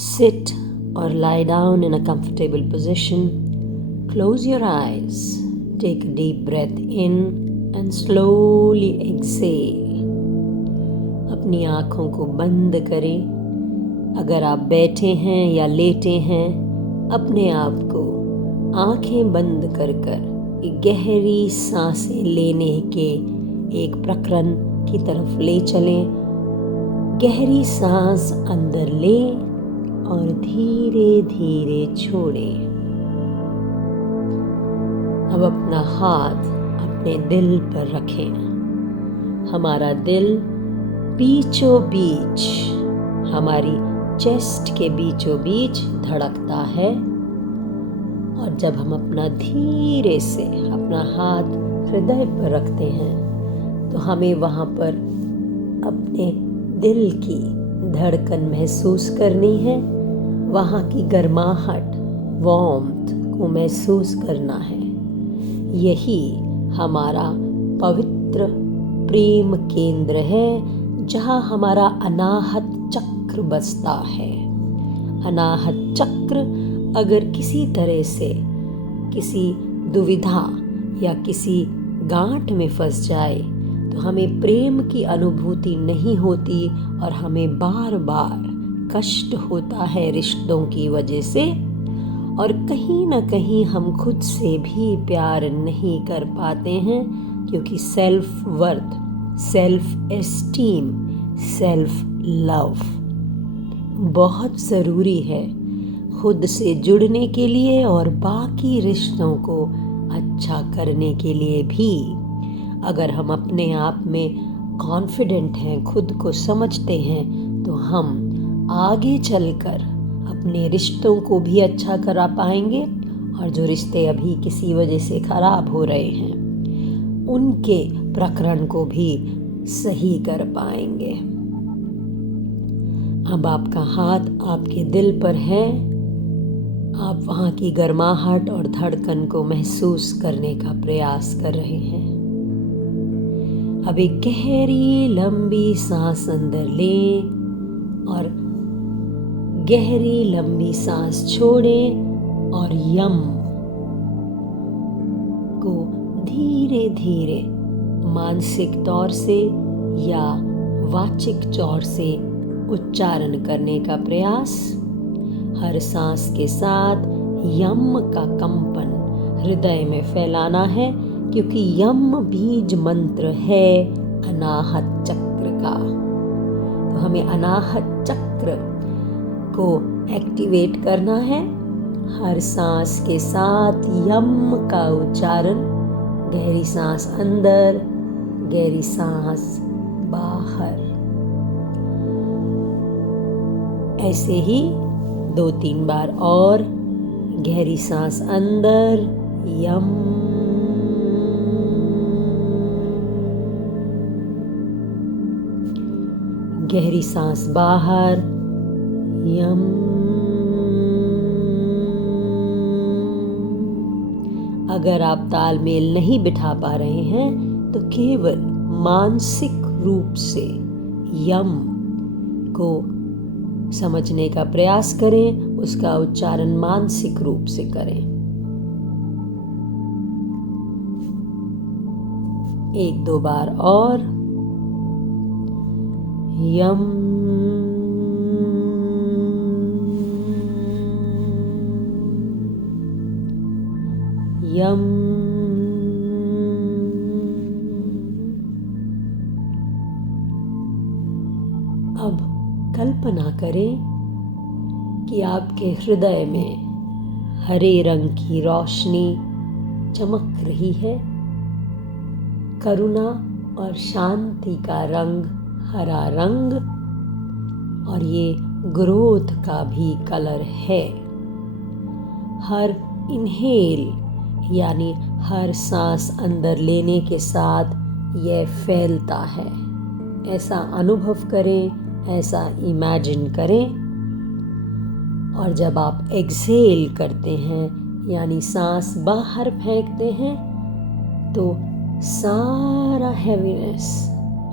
Sit or lie down in a comfortable position. Close your eyes. Take a deep breath in and slowly exhale. अपनी आँखों को बंद करें। अगर आप बैठे हैं या लेटे हैं, अपने आप को आँखें बंद कर एक गहरी सांसें लेने के एक प्रकरण की तरफ ले चलें। गहरी सांस अंदर लें और धीरे धीरे छोड़ें। अब अपना हाथ अपने दिल पर रखें। हमारा दिल बीचों बीच, हमारी चेस्ट के बीचों बीच धड़कता है। और जब हम अपना धीरे से अपना हाथ हृदय पर रखते हैं तो हमें वहाँ पर अपने दिल की धड़कन महसूस करनी है। वहाँ की गर्माहट, वार्मथ को महसूस करना है। यही हमारा पवित्र प्रेम केंद्र है, जहाँ हमारा अनाहत चक्र बसता है। अनाहत चक्र अगर किसी तरह से किसी दुविधा या किसी गांठ में फंस जाए तो हमें प्रेम की अनुभूति नहीं होती और हमें बार बार कष्ट होता है रिश्तों की वजह से। और कहीं ना कहीं हम खुद से भी प्यार नहीं कर पाते हैं, क्योंकि self worth, self esteem, self love बहुत ज़रूरी है खुद से जुड़ने के लिए और बाकी रिश्तों को अच्छा करने के लिए भी। अगर हम अपने आप में कॉन्फिडेंट हैं, खुद को समझते हैं, तो हम आगे चलकर अपने रिश्तों को भी अच्छा करा पाएंगे और जो रिश्ते अभी किसी वजह से खराब हो रहे हैं उनके प्रकरण को भी सही कर पाएंगे। अब आपका हाथ आपके दिल पर है। आप वहाँ की गर्माहट और धड़कन को महसूस करने का प्रयास कर रहे हैं। अब एक गहरी लंबी सांस अंदर लें और गहरी लंबी सांस छोड़ें और यम को धीरे धीरे मानसिक तौर से या वाचिक तौर से उच्चारण करने का प्रयास। हर सांस के साथ यम का कंपन हृदय में फैलाना है, क्योंकि यम बीज मंत्र है अनाहत चक्र का। तो हमें अनाहत चक्र को एक्टिवेट करना है। हर सांस के साथ यम का उच्चारण। गहरी सांस अंदर, गहरी सांस बाहर। ऐसे ही 2-3 बार और। गहरी सांस अंदर, यम, गहरी सांस बाहर, यम। अगर आप तालमेल नहीं बिठा पा रहे हैं तो केवल मानसिक रूप से यम को समझने का प्रयास करें, उसका उच्चारण मानसिक रूप से करें। 1-2 बार और। यम, यम। अब कल्पना करें कि आपके हृदय में हरे रंग की रोशनी चमक रही है। करुणा और शांति का रंग हरा रंग, और ये ग्रोथ का भी कलर है। हर इनहेल यानी हर सांस अंदर लेने के साथ यह फैलता है। ऐसा अनुभव करें, ऐसा इमेजिन करें। और जब आप एक्सहेल करते हैं यानी सांस बाहर फेंकते हैं, तो सारा हैवीनेस,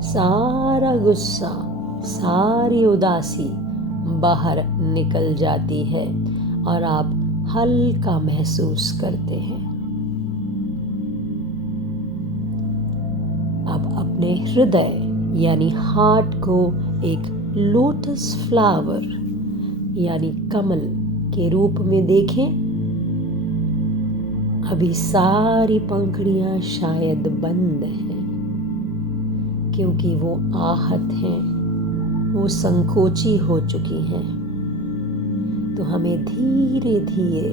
सारा गुस्सा, सारी उदासी बाहर निकल जाती है और आप हल्का महसूस करते हैं। अब अपने हृदय यानी हार्ट को एक लोटस फ्लावर यानी कमल के रूप में देखें। अभी सारी पंखुड़ियां शायद बंद हैं क्योंकि वो आहत हैं, वो संकोची हो चुकी हैं। तो हमें धीरे धीरे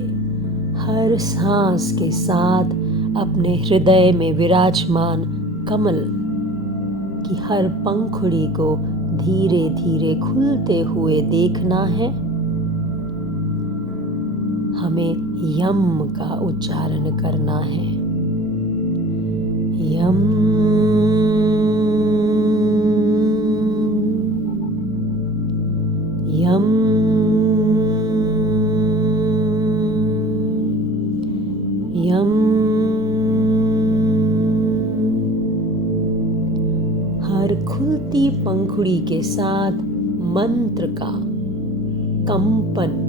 हर सांस के साथ अपने हृदय में विराजमान कमल की हर पंखुड़ी को धीरे धीरे खुलते हुए देखना है। हमें यम का उच्चारण करना है। यम यम यम। हर खुलती पंखुड़ी के साथ मंत्र का कंपन,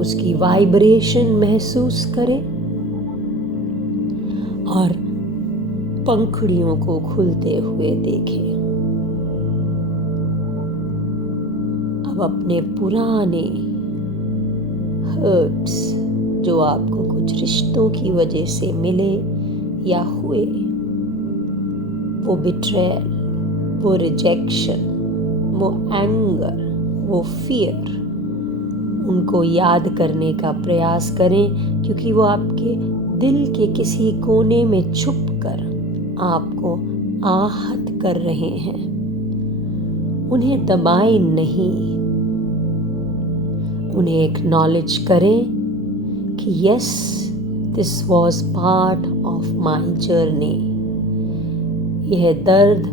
उसकी वाइब्रेशन महसूस करें और पंखुड़ियों को खुलते हुए देखें। अब अपने पुराने हर्ट्स जो आपको कुछ रिश्तों की वजह से मिले या हुए, वो बिट्रेयल, वो रिजेक्शन, वो एंगर, वो फियर, उनको याद करने का प्रयास करें क्योंकि वो आपके दिल के किसी कोने में छुपकर आपको आहत कर रहे हैं। उन्हें दबाएं नहीं, उन्हें एक्नॉलेज करें कि yes, this was part of my journey. यह दर्द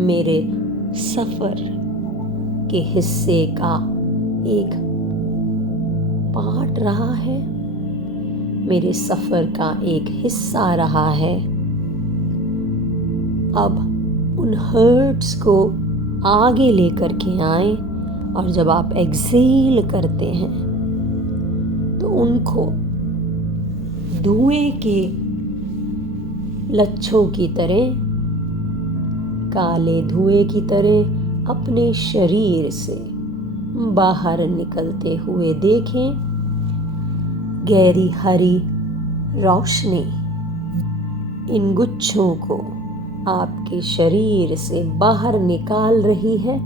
मेरे सफ़र के हिस्से का एक पार्ट रहा है, मेरे सफ़र का एक हिस्सा रहा है। अब उन हर्ट्स को आगे लेकर के आएं और जब आप एक्सेल करते हैं तो उनको धुएं के लच्छों की तरह, काले धुएं की तरह अपने शरीर से बाहर निकलते हुए देखें। गहरी हरी रोशनी इन गुच्छों को आपके शरीर से बाहर निकाल रही है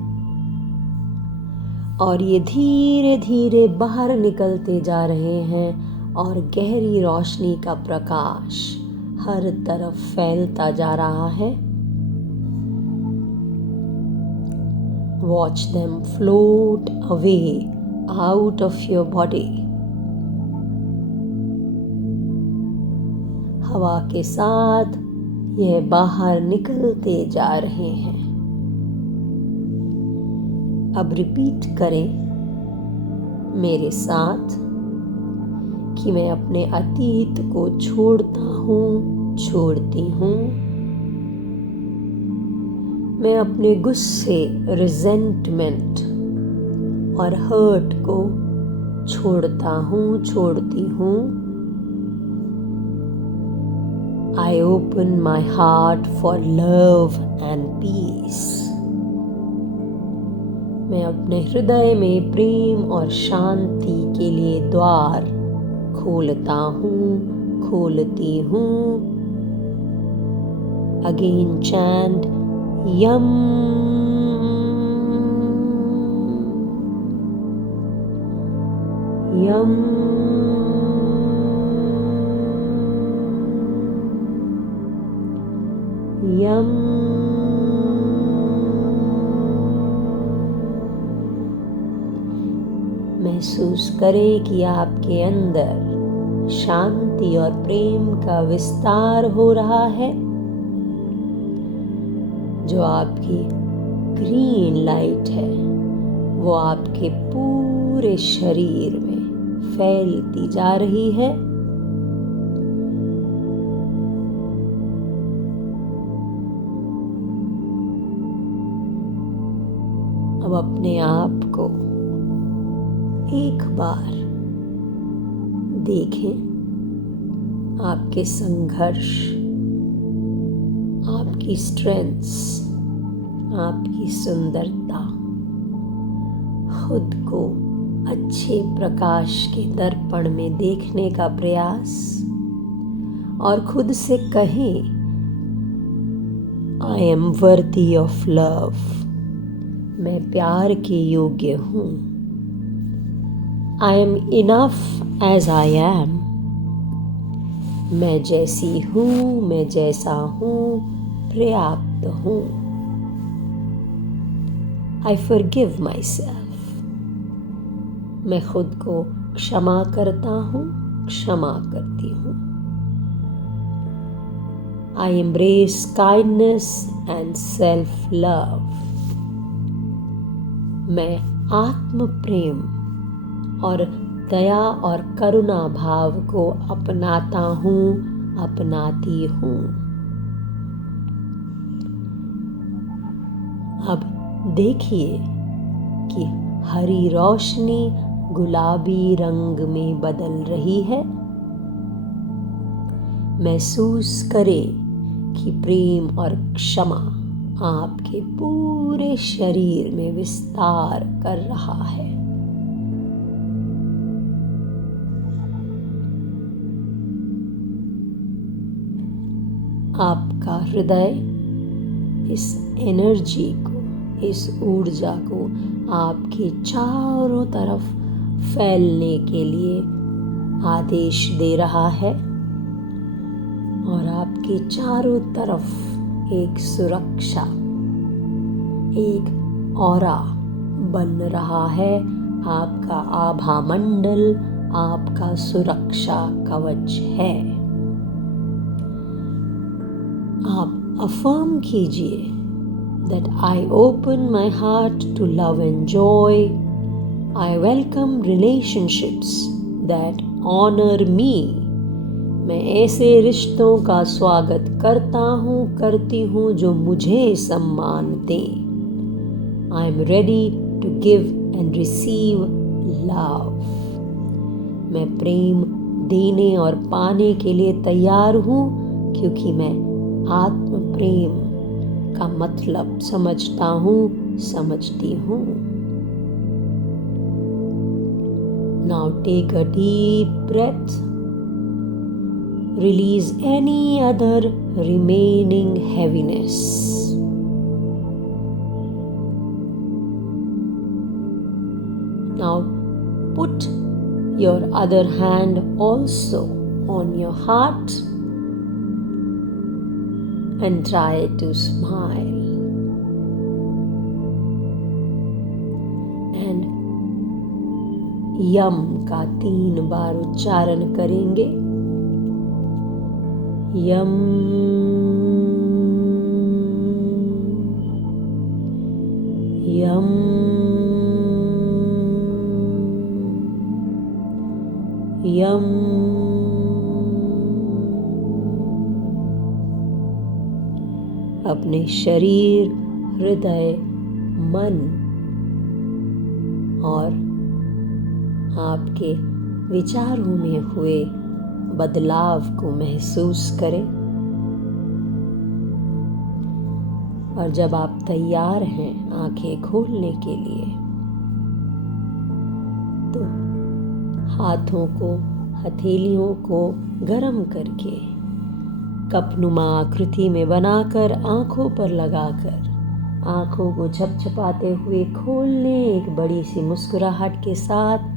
और ये धीरे धीरे बाहर निकलते जा रहे हैं और गहरी रोशनी का प्रकाश हर तरफ फैलता जा रहा है। Watch them float away out of your body. हवा के साथ यह बाहर निकलते जा रहे हैं। अब रिपीट करें मेरे साथ कि मैं अपने अतीत को छोड़ता हूँ, छोड़ती हूँ। मैं अपने गुस्से, रिजेंटमेंट और हर्ट को छोड़ता हूँ, छोड़ती हूँ। I open my heart for love and peace. मैं अपने हृदय में प्रेम और शांति के लिए द्वार खोलता हूँ, खोलती हूँ। Again chant Yum. Yum. Yum. महसूस करें कि आपके अंदर शांति और प्रेम का विस्तार हो रहा है, जो आपकी ग्रीन लाइट है वो आपके पूरे शरीर में फैलती जा रही है। अब अपने आप को एक बार देखें आपके संघर्ष, आपकी स्ट्रेंथ्स, आपकी सुंदरता, खुद को अच्छे प्रकाश के दर्पण में देखने का प्रयास और खुद से कहें, I am worthy of love. मैं प्यार के योग्य हूँ। I am enough as I am. मैं जैसी हूँ, मैं जैसा हूँ, पर्याप्त हूँ। I forgive my myself खुद को क्षमा करता हूँ, क्षमा करती हूँ। I embrace kindness and self love. मैं आत्म प्रेम और दया और करुणा भाव को अपनाता हूँ, अपनाती हूँ। अब देखिए कि हरी रोशनी गुलाबी रंग में बदल रही है। महसूस करें कि प्रेम और क्षमा आपके पूरे शरीर में विस्तार कर रहा है। आपका हृदय इस एनर्जी को, इस ऊर्जा को आपके चारों तरफ फैलने के लिए आदेश दे रहा है और आपके चारों तरफ एक सुरक्षा, एक ऑरा बन रहा है। आपका आभा मंडल आपका सुरक्षा कवच है। आप अफर्म कीजिए that I open my heart to love and joy. I welcome relationships that honor me. मैं ऐसे रिश्तों का स्वागत करता हूँ, करती हूँ जो मुझे सम्मान दें। I am ready to give and receive love. मैं प्रेम देने और पाने के लिए तैयार हूँ क्योंकि मैं आत्म प्रेम का मतलब समझता हूँ, समझती हूँ। Now take a deep breath. Release any other remaining heaviness. Now put your other hand also on your heart and try to smile. And यम का 3 बार उच्चारण करेंगे। यम, यम, यम। अपने शरीर, हृदय, मन और आपके विचारों में हुए बदलाव को महसूस करें। और जब आप तैयार हैं आंखें खोलने के लिए, तो हाथों को, हथेलियों को गर्म करके कपनुमा आकृति में बनाकर आंखों पर लगाकर आंखों को झपझपाते हुए खोल लें एक बड़ी सी मुस्कुराहट के साथ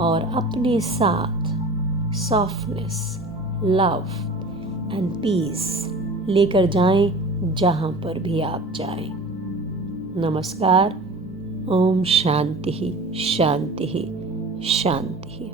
और अपने साथ सॉफ्टनेस, लव एंड पीस लेकर जाएं जहां पर भी आप जाएं। नमस्कार। ओम शांति शांति शांति।